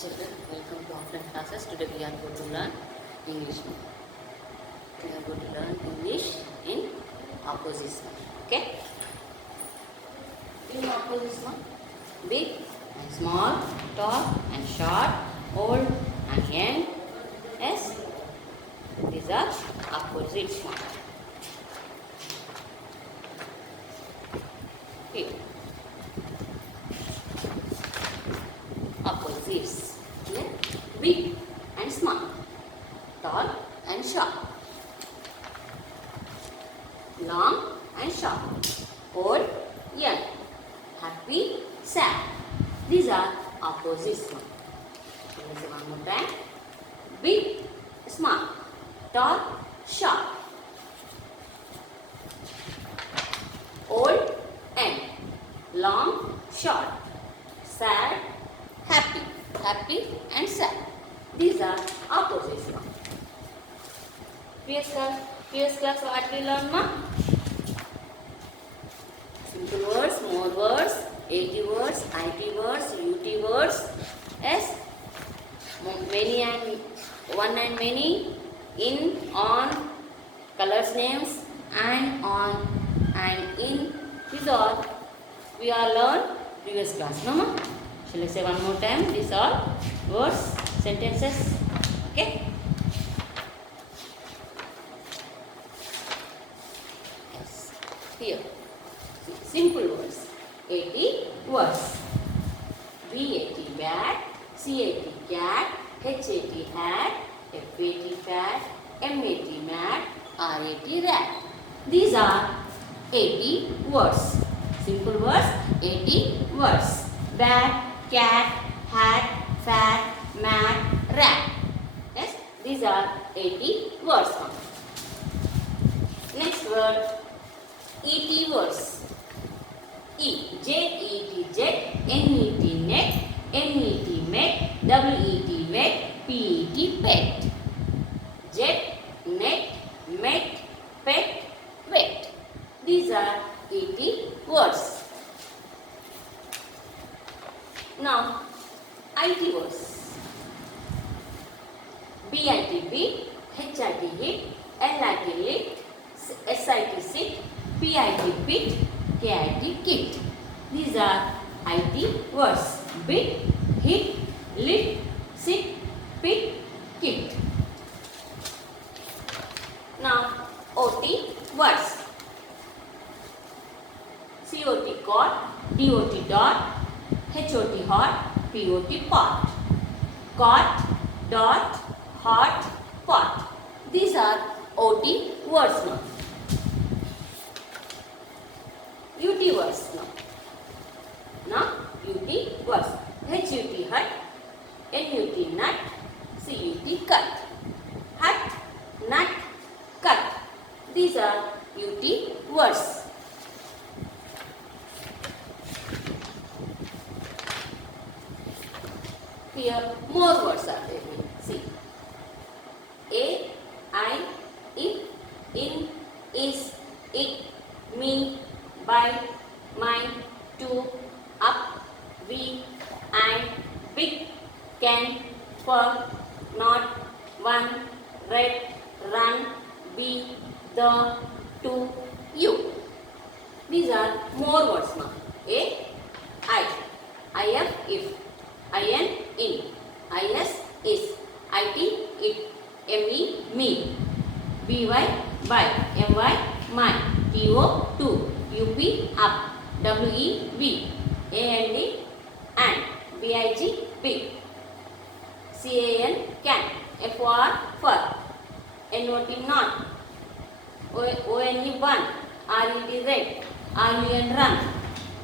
children, welcome to offline classes. Today we are going to learn English. We are going to learn English in opposition. Okay? In opposition, big and small, tall and short, old and young. Yes? These are opposites. Here. Opposites. Yeah? Big and small, tall and short, long and short, old, young, happy, sad. These are opposites. Let me say one more time. Big, small, tall, short, old, young, long, short, sad, happy, happy and sad. These are opposites. Previous class what we learned now? Simple words, more words, AT words, IT words, UT words. Yes? Many and one and many, in, on, colors names, and on and in. These all we are learned previous class. No more? Shall I say one more time? These are words, sentences. Okay? Yes. Here. Simple words. AT words. BAT bat, CAT cat, HAT hat, FAT fat, MAT mat, RAT rat. These are 80 words. Simple words, 80 words. Bat, cat, hat, fat, mat, rat. Yes, these are 80 words. Next word, ET words. E, J-E-T, jet, N-E-T, net, M-E-T, met, W-E-T, wet, P-E-T, pet. Jet, net, met, pet, wet. These are 80 words. Now, IT words. BIT beat, HIT hit, LIT lit, SIT sit, PIT pit, KIT kit. These are IT words. Bit, hit, lit, sit, pit, kit. Now, OT words. COT cot, DOT dot, HOT hot, POT pot. Cot, dot, hot, pot. These are OT words now. UT words now. Now UT words. HUT hut, NUT nut, CUT cut. Hut, nut, cut. These are UT words. Here more words are there. See. A, I, it, in, is, it, me, by, mine, to, up, we, and, big, can, for, not, one, red, run, be, the, to, you. These are more words now. A, I am, if, IN, in, IS, is, IT, it, ME, me, BY, by, MY, my, TO, to, UP, up, WE, B, AND, and, BIG, big, CAN, can, FOR, for, NOT, not, ONE, one, RED, red, RUN, run,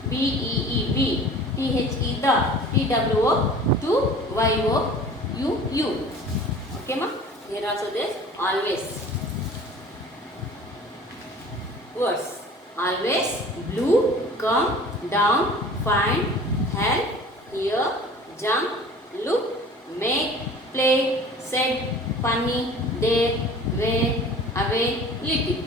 BEE, bee, THE, the, TWO, to, YO, you. Okay, ma? Here also there is always. Words. Always, blue, come, down, find, help, hear, jump, look, make, play, said, funny, there, where, away, little.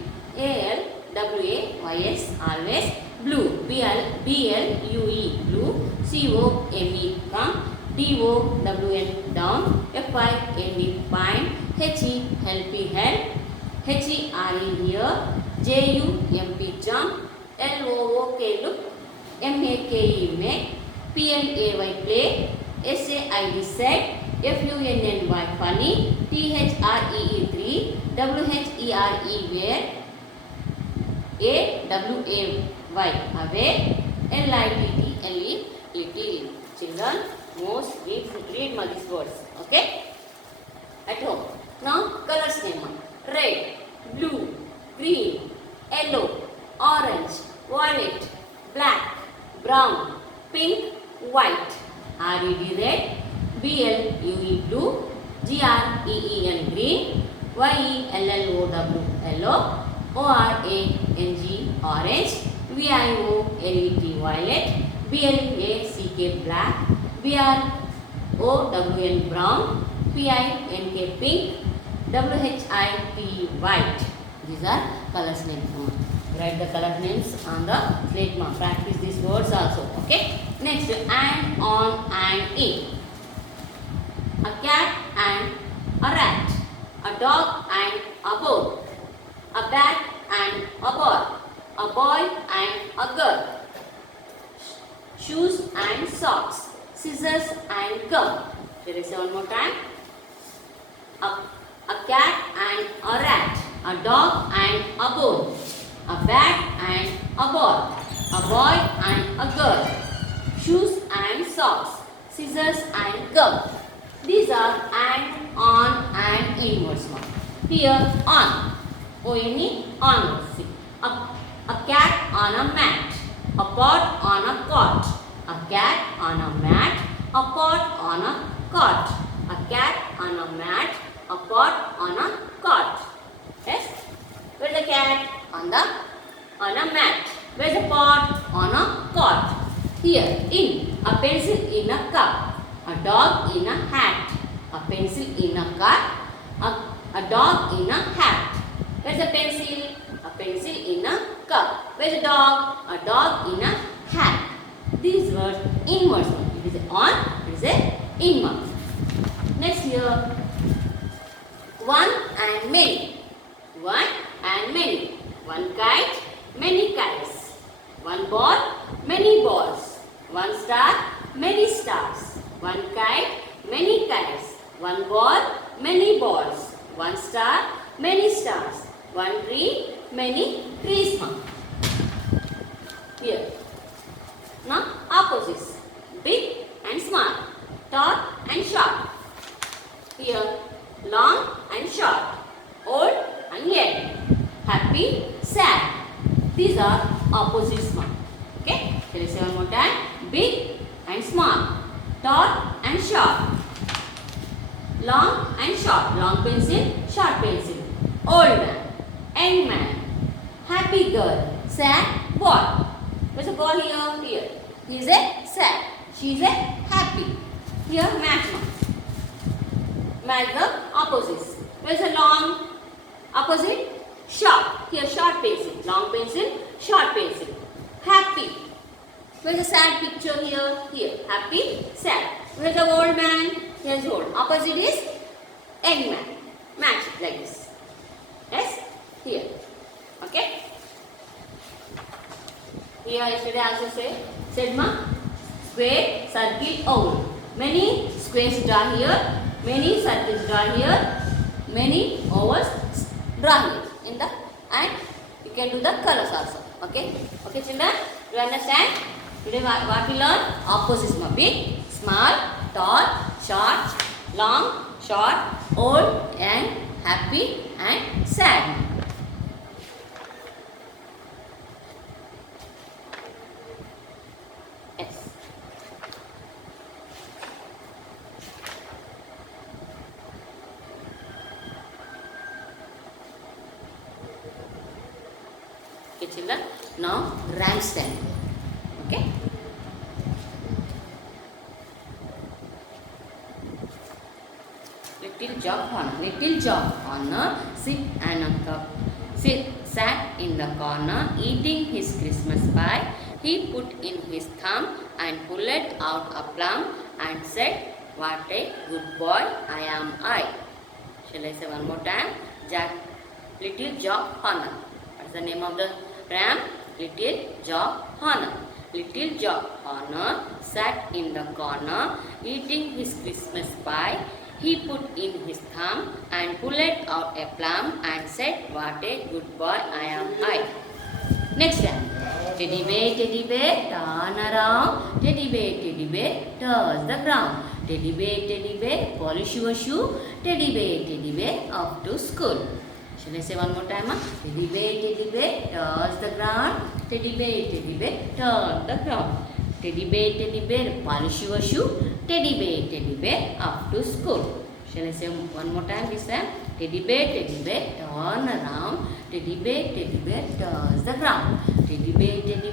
ALWAYS, always, blue, BLUE, blue, COME, come, DOWN down, FIND find, HE helpy help, HERE here, JUMP jump, LOOK look, MAKE make, PLAY play, SAID set, FUNNY funny, THREE 3, WHERE where, AWAY away, LITTLE little. Children, most read these words. Okay? At home. Now colors name. Red, blue, green, yellow, orange, violet, black, brown, pink, white. RED red, BLUE blue, GREEN green, YELLOW yellow, ORANG orange, VIOLET violet, BLACK black, BROWN brown, PINK pink, WHIT white. These are colors names. Write the color names on the slate. Practice these words also. Okay. Next, and, on, and, in. A cat and a rat. A dog and a boat. A bat and a ball. A boy and a girl. Shoes and socks. Scissors and gum. Shall I say one more time? A cat and a rat. A dog and a bone. A bat and a ball. A boy and a girl. Shoes and socks. Scissors and gum. These are and, on, and, in words. Here, on. O-N-E, on. See. A cat on a mat. A pot on a cot. A cat on a mat. A pot on a cot. A cat on a mat. A pot on a cot. Yes? Where's the cat? On a mat. Where's the pot? On a cot. Here, in. A pencil in a cup. A dog in a hat. A pencil in a cup. A dog in a hat. Where's the pencil? A pencil in a cup. Where's the dog? A dog in a hat. These words in words. It is on, it is a in mark. Next here, one and many. One and many. One kite, many kites. One ball, many balls. One star, many stars. One kite, many kites. One ball, many balls. One star, many stars. One tree, many trees. Here. Now opposites. Big and small. Tall and short. Here. Long and short. Old and young. Happy, sad. These are opposites. Okay. Shall I say one more time? Big and small. Tall and short. Long and short. Long pencil, short pencil. Old man, young man. Happy girl, sad boy. Where's the boy here? Here. He is a sad. She is a happy. Here match. Match the opposites. Where's the long? Opposite? Short. Here short pencil. Long pencil, short pencil. Happy. Where's the sad picture here? Here. Happy, sad. Where's the old man? Here's old. Opposite is young man. Match it like this. Yes? Here. Okay? Here yesterday also said square, circle, oval. Many squares draw here. Many circles draw here. Many ovals draw here. And you can do the colors also. Okay? Okay children? Do you understand? Today what we learn? Opposites. Big, small, tall, short, long, short, old and happy and sad. Yes. Okay children, now rank stand. Okay. Little John Connor sat in the corner eating his Christmas pie. He He put in his thumb and pulled out a plum and said, "What a good boy I am I." Shall I say one more time? Little Jock Horner. What's the name of the ram? Little Jock Horner. Little Jock Horner sat in the corner eating his Christmas pie. He put in his thumb and pulled out a plum and said, "What a good boy I am I." Next time. Teddy bear, turn around. Teddy bear, touch the ground. Teddy bear, polish your shoe. Teddy bear, off to school. Shall I say one more time? Teddy bear, touch the ground. Teddy bear, turn the ground. Teddy bear, polish your shoe. Teddy bear, off to school. Shall I say one more time this time? Teddy bear, turn around. Teddy bear, touch the ground. Teddy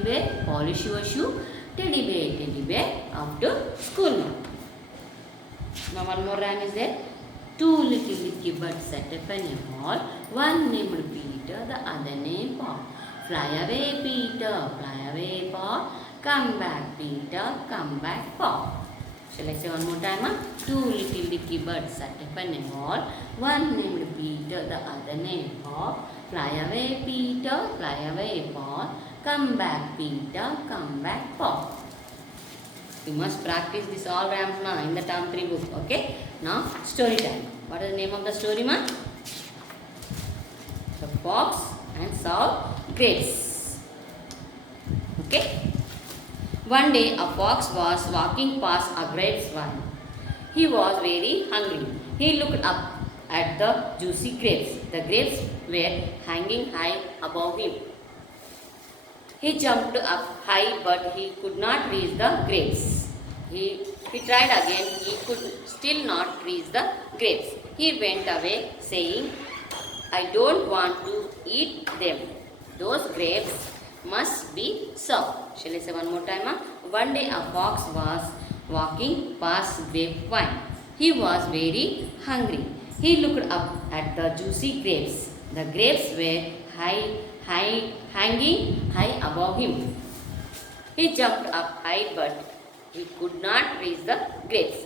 bear, polish your shoe. Teddy bear, off to school now. Now one more rhyme is there. Two little birds sat upon a wall. One named Peter, the other named Paul. Fly away, Peter, fly away, Paul. Come back, Peter, come back, Paul. Shall I say one more time? Two little birds sat upon a wall. One named Peter, the other named Paul. Fly away, Peter, fly away, Paul. Come back, Peter, come back, Paul. You must practice this all rhymes now in the term 3 book. Okay? Now, story time. What is the name of the story, ma? The Fox and Sour Grapes. Okay? One day, a fox was walking past a grapes vine. He was very hungry. He looked up at the juicy grapes. The grapes were hanging high above him. He jumped up high, but he could not reach the grapes. He tried again. He could still not reach the grapes. He went away saying, "I don't want to eat them. Those grapes must be sour." Shall I say one more time? One day a fox was walking past grapevine. He was very hungry. He looked up at the juicy grapes. The grapes were hanging high above him. He jumped up high, but he could not reach the grapes.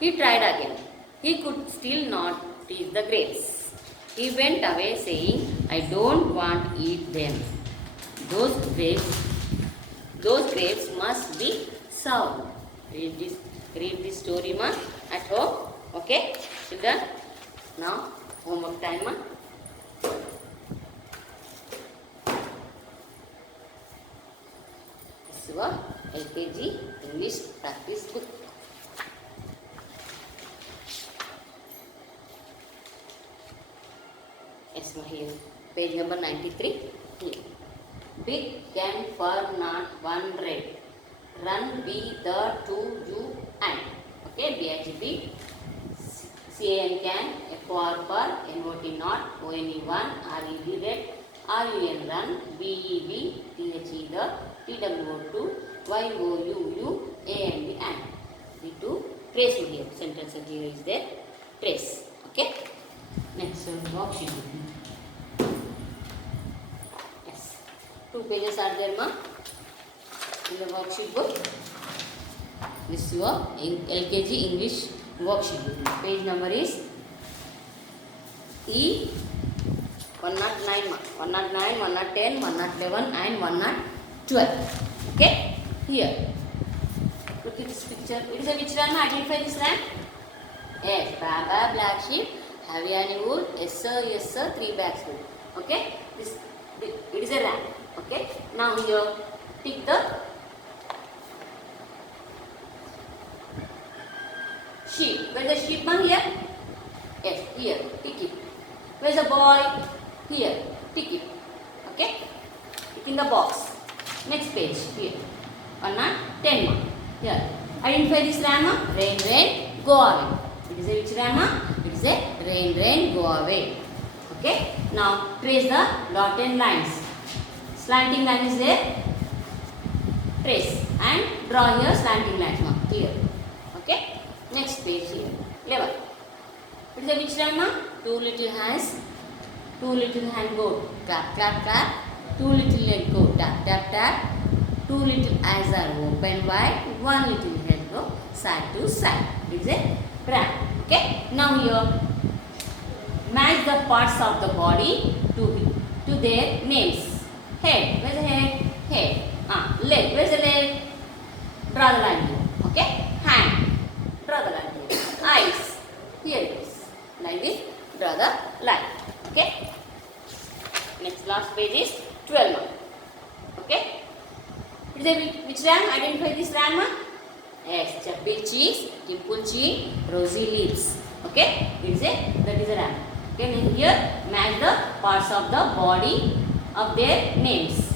He tried again. He could still not reach the grapes. He went away saying, "I don't want to eat them. Those grapes must be sour." Read this story, ma, at home. Okay, children. Now homework time, ma. This is your LKG English practice book. Yes, ma, here. Page number 93. Here. Big can fur not one red. Run be the two you and. Okay, BHB. CAN can, FOR for, NOT not, ONE one, RED red, RUN run, BEB, THE the, TWO2, YOUU, AND and. The two trace here. Sentence here is there. Trace. Okay. Next worksheet. Yes. 2 pages are there, ma, in the worksheet book. This is your LKG English worksheet book. Page number is E109, 109, 110, 111 and 112. Okay? Here. Look at this picture. It is a which ram? Identify this ram? Yes. Baba, black sheep, heavy any wood. Yes sir, yes sir. 3 bags wood. Okay? It is a ram. Okay? Now here, tick the sheep. Where is the sheep, man? Here? Yes, here. Tick it. Where is the boy? Here. Tick it. Okay? Tick in the box. Next page. Here. 110, ma. Here. Identify this ram. Rain, rain, go away. It is a which ram? It is a rain, rain, go away. Okay? Now trace the dotted lines. Slanting line is there. Trace and draw here slanting lines. Here. Okay? Next page here. 11. It is a which ram? 2 little hands. 2 little hand go. Clap, clap, clap. 2 little leg go. Tap, tap, tap. Two little eyes are open wide. One little head go side to side. It is a pram. Okay. Now here, match the parts of the body to their names. Head. Where's the head? Head. Leg. Where's the leg? Draw the line here. Okay. Hand. Draw the line here. Eyes. Here it is. Like this. Draw the line. Okay. Next last page is 12 mark. Okay. Which ram? Identify this ram. Yes. Chubby cheeks, dimple chin, rosy lips. Okay. That is a ram. Okay. And here match the parts of the body of their names.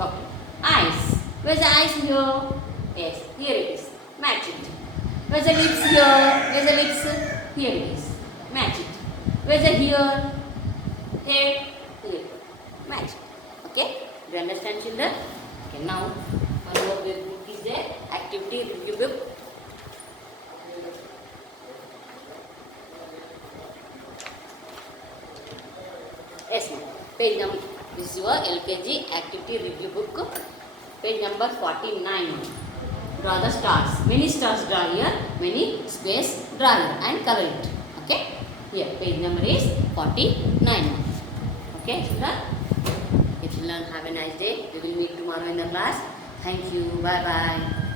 Okay. Eyes. Where's the eyes here? Yes. Here it is. Match it. Where's the lips here? Where's the lips? Here it is. Match it. Where's the ear? Head. Here. Match it. Okay. Do you understand, children? Okay. Now, one more book is there. Activity review book. Yes, ma'am. Page number. This is your LKG activity review book. Page number 49. Draw the stars. Many stars draw here. Many space draw here and color it. Okay. Here page number is 49. Okay, children. If you learn, have a nice day. We will meet tomorrow in the class. Thank you. Bye bye.